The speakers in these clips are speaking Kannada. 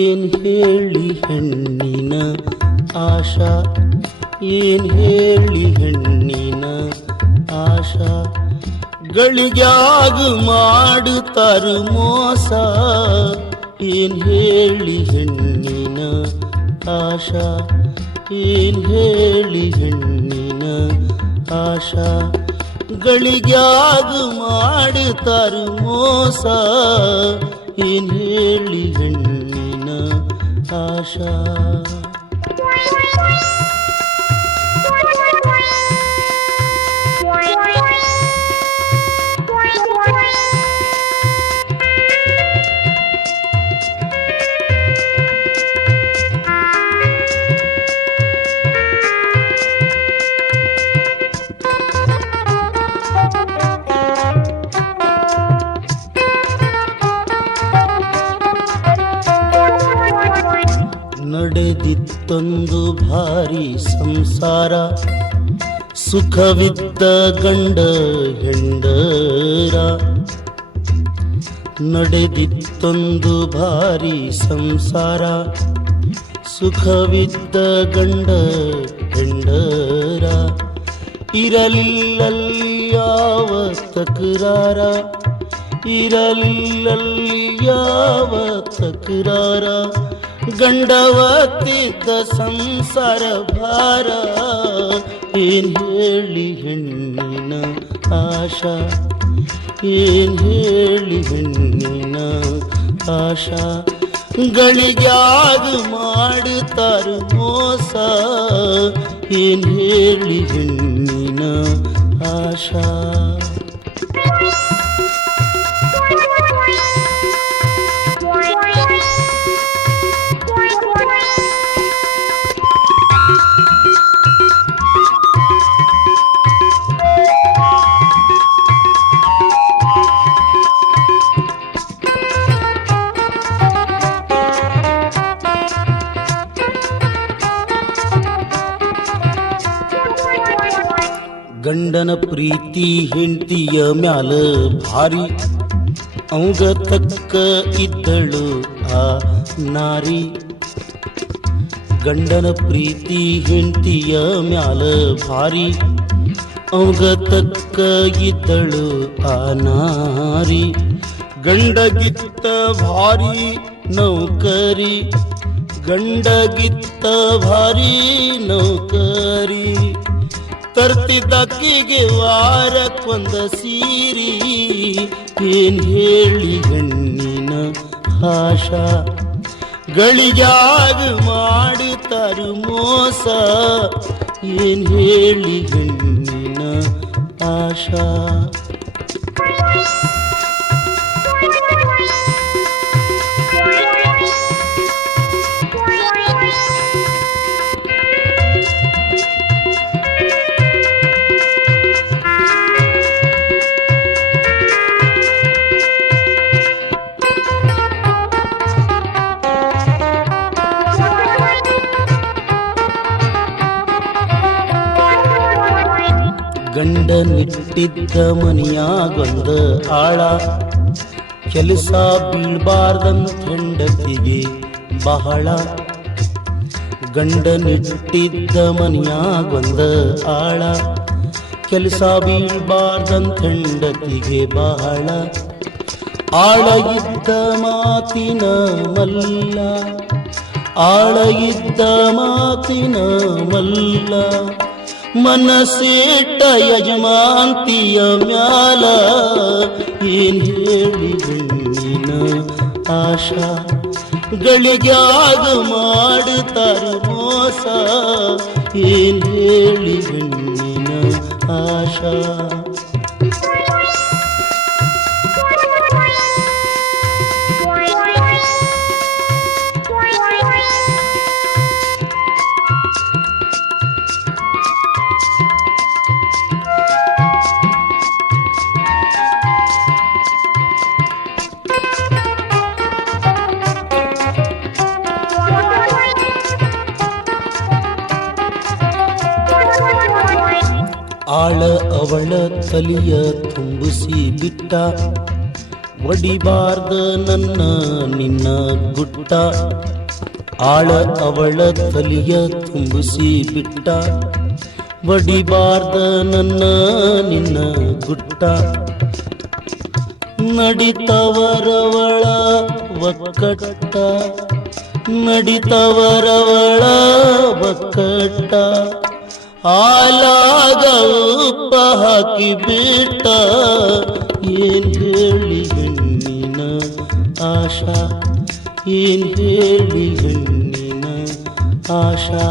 ಏನ್ ಹೇಳಿ ಹೆಣ್ಣಿನ ಆಶಾ, ಏನ್ ಹೇಳಿ ಹೆಣ್ಣಿನ ಆಶಾ, ಗಳಿಗ್ಯಾಗ ಮಾಡುತ್ತಾರು ಮೋಸ. ಏನ್ ಹೇಳಿ ಹೆಣ್ಣಿನ ಆಶಾ, ಏನ್ ಹೇಳಿ ಹೆಣ್ಣಿನ ಆಶಾ, ಗಳಿಗ್ಯಾಗ ಮಾಡುತ್ತಾರು ಮೋಸ. ಏನ್ ಹೇಳಿ ಹೆಣ್ಣಿನ ಆಶಾ. ನಡೆದಿತ್ತೊಂದು ಭಾರಿ ಸಂಸಾರ, ಸುಖವಿದ್ದ ಗಂಡ ಹೆಂಡರ. ನಡೆದಿತ್ತೊಂದು ಭಾರಿ ಸಂಸಾರ, ಸುಖವಿದ್ದ ಗಂಡ ಹೆಂಡರ. ಇರಲಿಲ್ಲಲ್ಲಿ ಯಾವ ತಕರಾರ, ಇರಲಿಲ್ಲಲ್ಲಿ ಯಾವ ತಕರಾರ. ಗಂಡವತ್ತಿದ್ದ ಸಂಸಾರ ಭಾರ. ಏನ್ ಹೇಳಿ ಹೆಣ್ಣಿನ ಆಶಾ, ಏನ್ ಹೇಳಿ ಹೆಣ್ಣಿನ ಆಶಾ, ಗಳಿಗ್ಯಾಗ ಮಾಡುತ್ತಾರು ಮೋಸ. ಏನ್ ಹೇಳಿ ಹೆಣ್ಣಿನ ಆಶಾ. ಗಂಡನ ಪ್ರೀತಿ ಹೆಂಡತಿಯ ಮ್ಯಾಲ ಭಾರಿ, ಅವಂಗ ತಕ್ಕ ಇದ್ದಳು ಆ ನಾರಿ. ಗಂಡನ ಪ್ರೀತಿ ಹೆಂಡತಿಯ ಮ್ಯಾಲ ಭಾರಿ, ಅವಂಗ ತಕ್ಕ ಇದ್ದಳು ಆ ನಾರಿ. ಗಂಡಗಿತ್ತ ಭಾರಿ ನೌಕರಿ, ಗಂಡಗಿತ್ತ ಭಾರಿ ನೌಕರಿ. ತರ್ತಿದ್ದಕ್ಕಿಗೆ ವಾರಕ್ಕೊಂದ ಸೀರಿ. ಏನ್ ಹೇಳಿ ಹೆಣ್ಣಿನ ಆಶಾ, ಗಳಿಗ್ಯಾಗ ಮಾಡುತ್ತಾರು ಮೋಸ. ಏನ್ ಹೇಳಿ ಹೆಣ್ಣಿನ ಆಶಾ. ಗಂಡನಿಟ್ಟಿದ್ದ ಮನಿಯಾಗೊಂದ ಆಳ, ಕೆಲಸ ಬೀಳ್ಬಾರ್ದಂತ ಹೆಂಡತಿಗೆ ಬಹಳ. ಗಂಡನಿಟ್ಟಿದ್ದ ಮನಿಯಾಗೊಂದ ಆಳ, ಕೆಲಸ ಬೀಳ್ಬಾರ್ದಂತ ಹೆಂಡತಿಗೆ ಬಹಳ. ಆಳ ಇದ್ದ ಮಾತಿನ ಮಲ್ಲ, ಆಳ ಇದ್ದ ಮಾತಿನ ಮಲ್ಲ. ಮನಸ್ಸಿಟ್ಟ ಯಜಮಾಂತಿಯ ಮ್ಯಾಲ. ಏನ್ ಹೇಳಿ ಹೆಣ್ಣಿನ ಆಶಾ, ಗಳಿಗ್ಯಾಗ ಮಾಡುತ್ತಾರು ಮೋಸ. ಏನ್ ಹೇಳಿ ಹೆಣ್ಣಿನ ಆಶಾ. ಆಳ ಅವಳ ತಲಿಯ ತುಂಬಿಸಿ ಬಿಟ್ಟ, ಒಡಿಬಾರ್ದ ನನ್ನ ನಿನ್ನ ಗುಟ್ಟ, ಆಳ ಅವಳ ತಲಿಯ ತುಂಬಿಸಿ ಬಿಟ್ಟ. ಒಡಿಬಾರ್ದ ನನ್ನ ನಿನ್ನ ಗುಟ್ಟ, ನಡಿತವರವಳ ಒಕ್ಕಟ್ಟ, ನಡಿತವರವಳ ಒಕ್ಕಟ್ಟ. ಹಾಲಾಗ ಉಪ್ಪ ಹಾಕಿ ಬಿಟ್ಟ, ಏನ್ ಹೇಳಿ ಹೆಣ್ಣಿನ ಆಶಾ, ಏನ್ ಹೇಳಿ ಹೆಣ್ಣಿನ ಆಶಾ.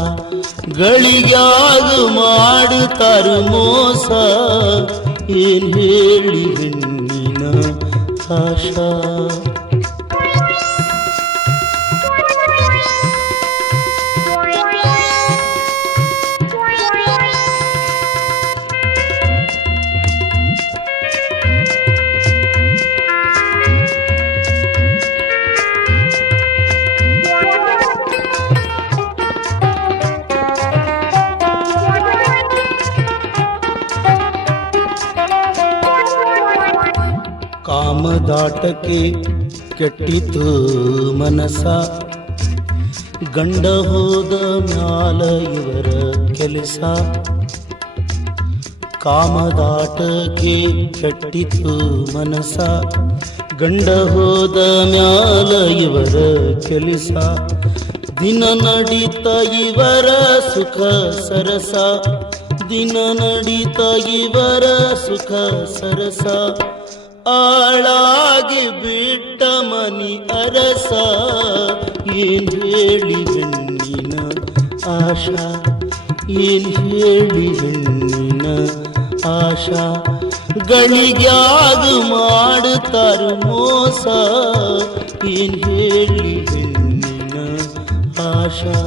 ಗಳಿಗ್ಯಾಗ ಮಾಡುತ್ತಾರು ಮೋಸ, ಏನ್ ಹೇಳಿ ಹೆಣ್ಣಿನ ಆಶಾ. ಕಾಮದಾಟಕ್ಕೆ ಕೆಟ್ಟಿತು ಮನಸ, ಗಂಡ ಹೋದ ಮ್ಯಾಲ ಇವರ ಕೆಲಸ. ಕಾಮದಾಟಕ್ಕೆ ಕೆಟ್ಟಿತು ಮನಸ, ಗಂಡ ಹೋದ ಮ್ಯಾಲ ಇವರ ಕೆಲಸ. ದಿನ ನಡೀತ ಇವರ ಸುಖ ಸರಸ, ದಿನ ನಡೀತ ಇವರ ಸುಖ ಸರಸ. ಆಳಾಗಿ ಬಿಟ್ಟ ಮನಿ ಅರಸ, ಏನ್ ಹೇಳಿ ಹೆಣ್ಣಿನ ಆಶಾ, ಏನ್ ಹೇಳಿ ಹೆಣ್ಣಿನ ಆಶಾ. ಗಳಿಗ್ಯಾಗ ಮಾಡುತ್ತಾರು ಮೋಸ, ಏನ್ ಹೇಳಿ ಹೆಣ್ಣಿನ ಆಶಾ.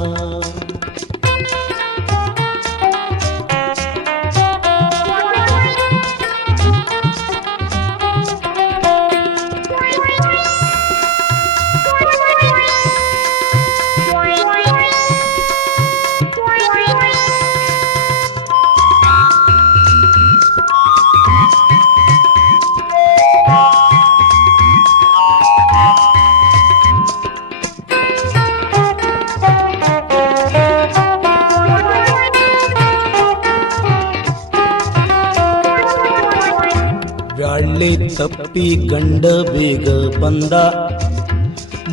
ಬ್ಯಾಳ್ಳೆ ತಪ್ಪಿ ಗಂಡ ಬೇಗ ಬಂದ,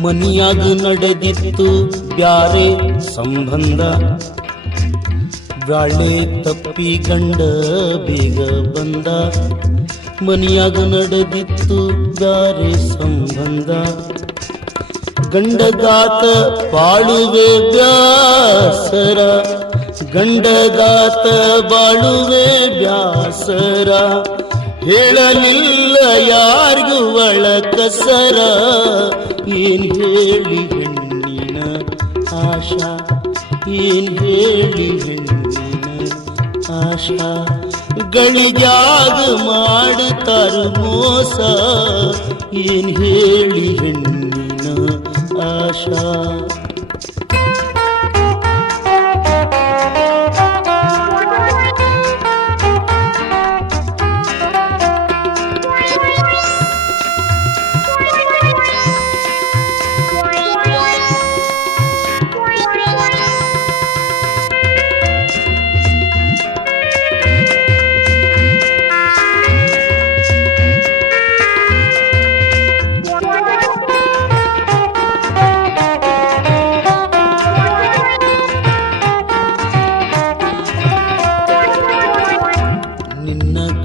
ಮನಿಯಾಗ ನಡೆದಿತ್ತು ಬ್ಯಾರೆ ಸಂಬಂಧ. ಬ್ಯಾಳ್ಳೆ ತಪ್ಪಿ ಗಂಡ ಬೇಗ ಬಂದ, ಮನಿಯಾಗ ನಡೆದಿತ್ತು ಬ್ಯಾರೆ ಸಂಬಂಧ. ಗಂಡಗಾತ ಬಾಳುವೆ ಬ್ಯಾಸರ, ಗಂಡಗಾತ ಬಾಳುವೆ ಬ್ಯಾಸರ. ಹೇಳಲಿಲ್ಲ ಯಾರಿಗೂ ಒಳ ಕಸರ, ಏನ್ ಹೇಳಿ ಹೆಣ್ಣಿನ ಆಶಾ, ಏನ್ ಹೇಳಿ ಹೆಣ್ಣಿನ ಆಶಾ. ಗಳಿಗ್ಯಾಗ ಮಾಡುತ್ತಾರು ಮೋಸ, ಏನ್ ಹೇಳಿ ಹೆಣ್ಣಿನ ಆಶಾ.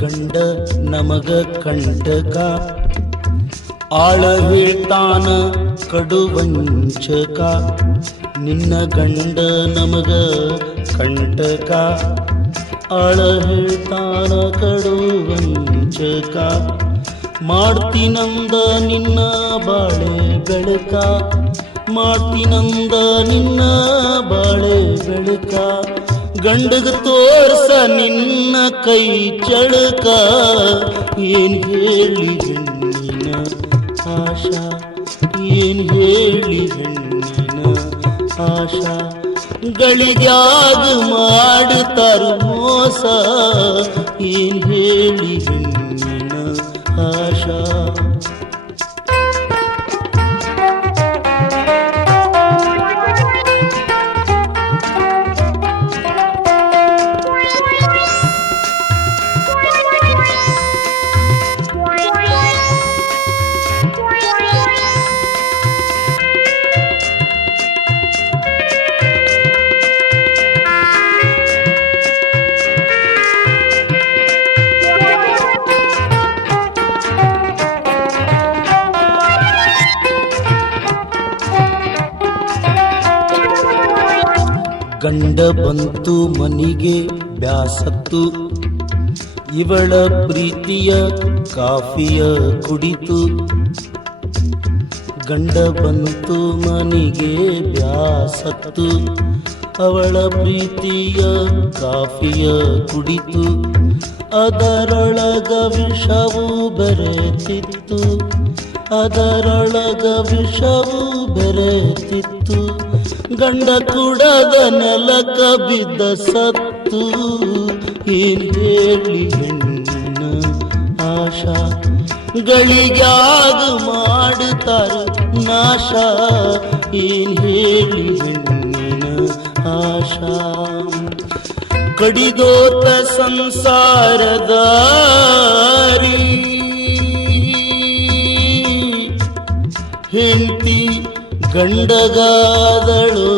ಗಂಡ ನಮಗ ಕಂಟಕ, ಆಳ ಹೇಳ್ತಾನ ಕಡುವಂಚಕ. ನಿನ್ನ ಗಂಡ ನಮಗ ಕಂಟಕ, ಆಳ ಹೇಳ್ತಾನ ಕಡುವಂಚಕ. ಮಾಡ್ತೀನಂದ ನಿನ್ನ ಬಾಳೆ ಬೆಳಕ, ಮಾಡ್ತೀನಂದ ನಿನ್ನ ಬಾಳೆ ಬೆಳಕ. ಗಂಡಗ ತೋರ್ಸ ನಿನ್ನ ಕೈ ಚಳಕ, ಏನ್ ಹೇಳಿ ಹೆಣ್ಣಿನ ಆಶಾ, ಏನ್ ಹೇಳಿ ಹೆಣ್ಣಿನ ಆಶಾ. ಗಳಿಗ್ಯಾಗ ಮಾಡುತ್ತಾರು ಮೋಸ, ಏನ್ ಹೇಳಿ ಹೆಣ್ಣಿನ ಆಶಾ. ಗಂಡ ಬಂತು ಮನಿಗೆ ಬ್ಯಾಸತ್ತು, ಇವಳ ಪ್ರೀತಿಯ ಕಾಫಿಯ ಕುಡಿತು. ಗಂಡ ಬಂತು ಮನಿಗೆ ಬ್ಯಾಸತ್ತು, ಅವಳ ಪ್ರೀತಿಯ ಕಾಫಿಯ ಕುಡಿತು. ಅದರೊಳಗ ವಿಷವು ಬೆರೆತಿತ್ತು, ಅದರೊಳಗ ವಿಷವು ಬೆರೆತಿತ್ತು. ಗಂಡ ಕುಡದ ನೆಲಕ ಬಿದ್ದ ಸತ್ತು. ಏನ್ ಹೇಳಿ ಹೆಣ್ಣಿನ ಆಶಾ, ಗಳಿಗ್ಯಾಗ ಮಾಡುತ್ತಾರೆ ನಾಶ. ಏನ್ ಹೇಳಿ ಹೆಣ್ಣಿನ ಆಶಾ, ಕಡಿದೋತ ಸಂಸಾರದಾರಿ. ಹೆಂಡತಿ ಗಂಡಗಾದಳು